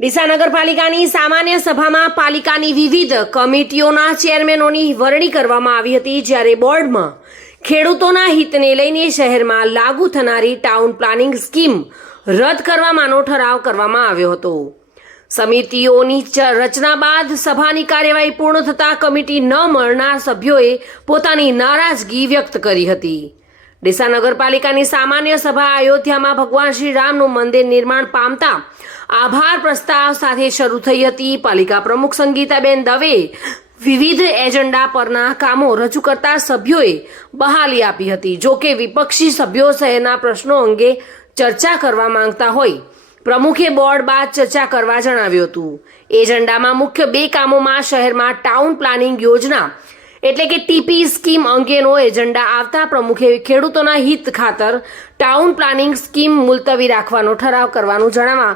ડીસા નગરપાલિકાની સામાન્ય સભામાં પાલિકાની વિવિધ કમિટીઓના ચેરમેનોની વરણી કરવામાં આવી હતી જ્યારે બોર્ડમાં ખેડૂતોના હિતને લઈને શહેરમાં લાગુ થનારી ટાઉન પ્લાનિંગ સ્કીમ રદ કરવામાંનો ઠરાવ કરવામાં આવ્યો હતો. સમિતિઓની રચના બાદ સભાની કાર્યવાહી પૂર્ણ થતાં કમિટી ન મળનાર સભ્યોએ પોતાની નારાજગી વ્યક્ત કરી હતી. ડીસા નગરપાલિકાની સામાન્ય સભા અયોધ્યામાં ભગવાન શ્રી રામનું મંદિર નિર્માણ પામતા આભાર પ્રસ્તાવ સાથે શરૂ થઈ હતી. પાલિકા પ્રમુખ સંગીતાબેન દવે વિવિધ એજન્ડા પરના કામો રજૂ કરતા સભ્યોએ બહાલી આપી હતી. જો કે વિપક્ષી સભ્યો શહેરના પ્રશ્નો અંગે ચર્ચા કરવા માંગતા હોય. પ્રમુખે બોર્ડ બાદ ચર્ચા કરવા જણાવ્યું હતું. એજન્ડામાં મુખ્ય બે કામોમાં શહેરમાં ટાઉન પ્લાનિંગ યોજના એટલે કે ટીપી સ્કીમ અંગેનો એજન્ડા આવતા પ્રમુખે ખેડૂતોના હિત ખાતર ટાઉન પ્લાનિંગ સ્કીમ મુલતવી રાખવાનો ઠરાવ કરવાનું જણાવવા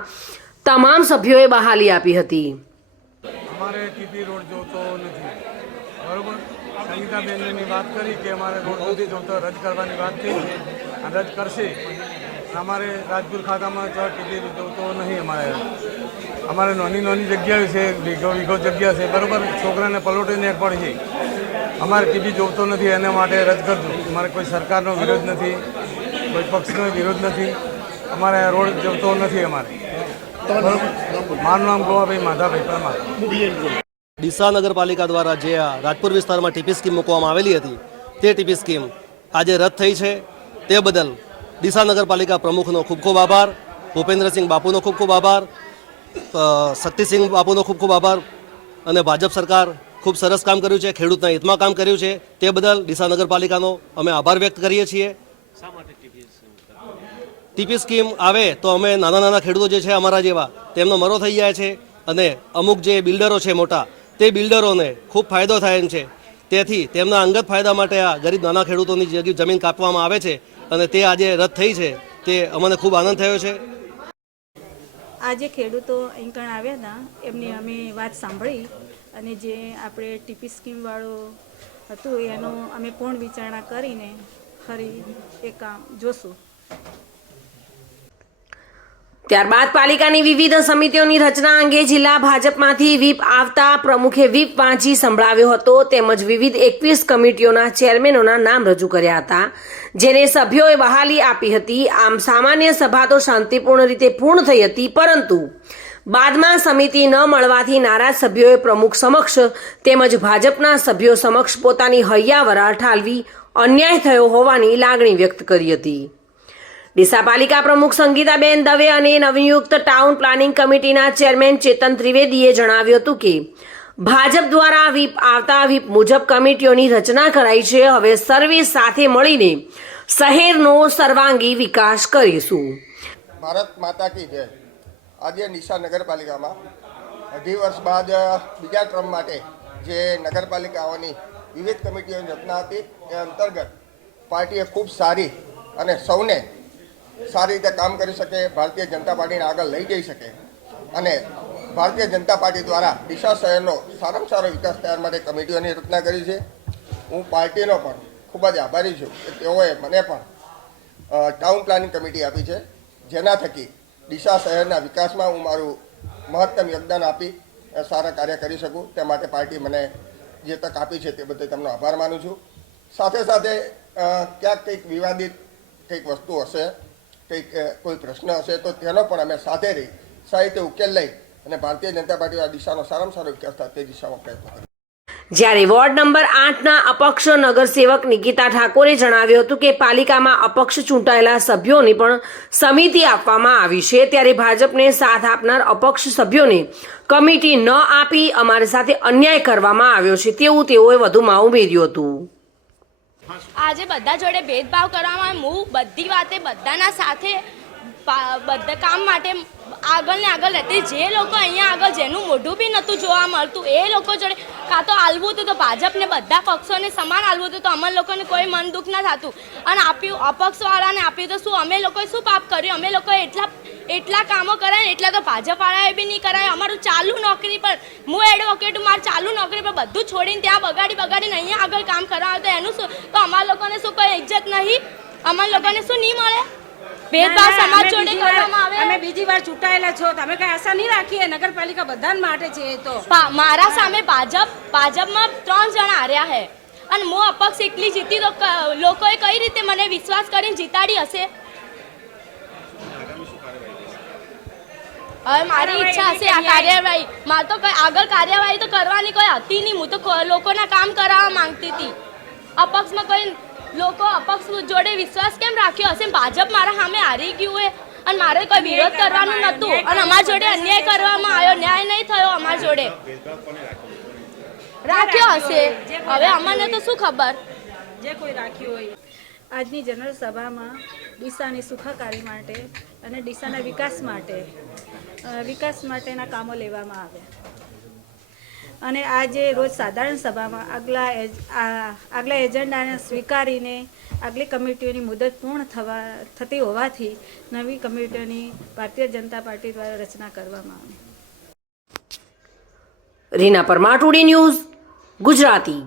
તમામ સભ્યોએ બહાલી આપી હતી. અમારે ટીપી રોડ જોતો નથી. બરોબર? સંગીતાબેનની વાત કરી કે અમારે રોડ નથી જોતો, રદ કરવાની વાત થઈ રદ કરશે. અમારે રાજપુર ખાતામાં ટીપી જોતો નહીં અમારે. અમારે નાની નાની જગ્યાઓ છે, વીઘો વીઘો જગ્યા છે, બરાબર? છોકરાને પલોટીને પણ છે અમારે ટીપી જોતો નથી, એના માટે રદ કરજો અમારે કોઈ સરકારનો વિરોધ નથી, કોઈ પક્ષનો વિરોધ નથી. અમારે રોડ જોતો નથી અમારે. મારું નામ ગોવાભાઈ માધાભાઈ પરમાર. ડીસા નગરપાલિકા દ્વારા જે આ રાજપુર વિસ્તારમાં ટીપી સ્કીમ મૂકવામાં આવેલી હતી, તે ટીપી સ્કીમ આજે રદ થઈ છે. તે બદલ ડીસા નગરપાલિકા પ્રમુખનો ખૂબ ખૂબ આભાર. ભૂપેન્દ્રસિંહ બાપુનો ખૂબ ખૂબ આભાર. શક્તિસિંહ બાપુનો ખૂબ ખૂબ આભાર અને ભાજપ સરકાર ખૂબ સરસ કામ કર્યું છે, ખેડૂતના હિતમાં કામ કર્યું છે. તે બદલ ડીસા નગરપાલિકાનો અમે આભાર વ્યક્ત કરીએ છીએ. ટીપી સ્કીમ આવે તો અમે નાના નાના ખેડૂતો જે છે, અમારા જેવા, તેમનો મરો થઈ જાય છે અને અમુક જે બિલ્ડરો છે મોટા, તે બિલ્ડરોને ખૂબ ફાયદો થાય છે. તેથી તેમના અંગત ફાયદા માટે આ ગરીબ નાના ખેડૂતોની જમીન કાપવામાં આવે છે અને તે આજે રદ થઈ છે, તે અમને ખૂબ આનંદ થયો છે. આજે ખેડૂતો અહીં આવ્યા હતા, એમની અમે વાત સાંભળી અને જે આપણે ટીપી સ્કીમવાળું હતું, એનો અમે પૂર્ણ વિચારણા કરીને ફરી એ કામ જોશું. ત્યારબાદ પાલિકાની વિવિધ સમિતિઓની રચના અંગે જિલ્લા ભાજપમાંથી વ્હીપ આવતા પ્રમુખે વ્હીપ વાંચી સંભળાવ્યો હતો તેમજ વિવિધ એકવીસ કમિટીઓના ચેરમેનોના નામ રજૂ કર્યા હતા, જેને સભ્યોએ બહાલી આપી હતી. આમ સામાન્ય સભા તો શાંતિપૂર્ણ રીતે પૂર્ણ થઈ હતી, પરંતુ બાદમાં સમિતિ ન મળવાથી નારાજ સભ્યોએ પ્રમુખ સમક્ષ તેમજ ભાજપના સભ્યો સમક્ષ પોતાની હૈયાવરા ઠાલવી અન્યાય થયો હોવાની લાગણી વ્યક્ત કરી હતી. ડીસા પાલિકા પ્રમુખ સંગીતાબેન દવે અને નવનિયુક્ત ટાઉન પ્લાનિંગ કમિટીના ચેરમેન ચેતન ત્રિવેદીએ જણાવ્યું હતું કે, ભાજપ દ્વારા વ્હીપ આવતા વ્હીપ મુજબ કમિટીઓની રચના કરાઈ છે. હવે સર્વે સાથે મળીને શહેરનો સર્વાંગી વિકાસ કરીશું. ભારત માતા કી જય. આજે નિશા નગરપાલિકામાં અઢી વર્ષ બાદ બીજા ક્રમ માટે જે નગરપાલિકાઓની વિવિધ કમિટીઓની રચના હતી, એ અંતર્ગત પાર્ટીએ ખૂબ સારી અને સૌને સારી રીતે કામ કરી શકે, ભારતીય જનતા પાર્ટીને આગળ લઈ જઈ શકે. અને ભારતીય જનતા પાર્ટી દ્વારા ડીસા શહેરનો સારામાં સારો વિકાસ થયા માટે કમિટીઓની રચના કરી છે. હું પાર્ટીનો પણ ખૂબ જ આભારી છું કે તેઓએ મને પણ ટાઉન પ્લાનિંગ કમિટી આપી છે, જેના થકી ડીસા શહેરના વિકાસમાં હું મારું મહત્તમ યોગદાન આપી સારા કાર્ય કરી શકું. તે માટે પાર્ટી મને જે તક આપી છે તે બદલ તેમનો આભાર માનું છું. સાથે સાથે ક્યાંક કંઈક વિવાદિત કંઈક વસ્તુ હશે કંઈક કોઈ પ્રશ્ન હશે તો તેનો પણ અમે સાથે રહી સાહિત્ય ઉકેલ લઈ અને ભારતીય જનતા પાર્ટી આ દિશાનો સારામાં સારો વિકાસ થાય તે દિશામાં પ્રયત્ન કરીએ. જ્યારે વોર્ડ નંબર આઠના અપક્ષ નગરસેવક નિકિતા ઠાકોરે જણાવ્યું હતું કે પાલિકામાં અપક્ષ ચૂંટાયેલા સભ્યોની પણ સમિતિ આપવામાં આવી છે, ત્યારે ભાજપને સાથ આપનાર અપક્ષ સભ્યોને કમિટી ન આપી અમારી સાથે અન્યાય કરવામાં આવ્યો છે તેવું તેઓએ વધુમાં ઉમેર્યું હતું. આજે બધા જોડે ભેદભાવ કરવામાં. હું બધી વાતે બધાના સાથે બધા કામ માટે આગળ ને આગળ રહેતી. જે લોકો અહીંયા આગળ, જેનું મોઢું બી નહોતું જોવા મળતું, એ લોકો જોડે કાં તો આલવું હતું તો ભાજપને બધા પક્ષોને સમાન આલવું હતું તો અમર લોકોને કોઈ મન દુઃખ ના થતું. અને આપ્યું, અપક્ષવાળાને આપ્યું તો શું? અમે લોકોએ શું પાપ કર્યું? અમે લોકોએ એટલા એટલા કામો કરાય એટલા તો ભાજપવાળાએ બી નહીં કરાય. અમારું ચાલુ નોકરી પર, હું એડવોકેટ મારું ચાલુ નોકરી પર બધું છોડીને ત્યાં બગાડી બગાડીને અહીંયા આગળ કામ કરાવે તો એનું શું? તો અમારા લોકોને શું કોઈ ઇજ્જત નહીં? અમારા લોકોને શું નહીં મળે? ભેદભાવ સમાજ જોડે કરવામાં આવે. અમે બીજી વાર ચૂંટાયેલા છો. તમે કઈ આશા નહીં રાખીએ? નગરપાલિકા બધા માટે છે તો. મારા સામે ભાજપ ભાજપમાં ત્રણ જણા હાર્યા હે અને હું અપક્ષ એકલી જીતી તો લોકોએ કઈ રીતે મને વિશ્વાસ કરીને જીતાડી હશે? હવે મારી ઈચ્છા હશે આ કાર્યવાહી. મારે તો કઈ આગળ કાર્યવાહી તો કરવાની કોઈ હતી નહીં. હું તો લોકોના કામ કરાવવા માંગતી હતી. અપક્ષમાં કોઈ લોકો અપક્ષ જોડે વિશ્વાસ કેમ રાખ્યો હશે? ભાજપ મારા સામે હારી ગયું હોય અને મારે કોઈ વિરોધ કરવાનું નહોતું. અને અમારા જોડે અન્યાય કરવામાં આવ્યો. ન્યાય નહીં થયો અમારા જોડે. રાખ્યો હશે. હવે અમને તો શું ખબર? જે કોઈ રાખ્યું હોય. આજની જનરલ સભામાં ડીસાની સુખાકારી માટે અને ડીસાના વિકાસ માટે વિકાસ માટેના કામો લેવામાં આવ્યા. અને આજે રોજ સાધારણ સભામાં આગલા આગલા એજન્ડાને સ્વીકારીને આગલી કમિટીઓની મુદત પૂર્ણ થવા, થતી હોવાથી નવી કમિટીઓની ભારતીય જનતા પાર્ટી દ્વારા રચના કરવામાં આવી. Reena Parmar today news Gujarati.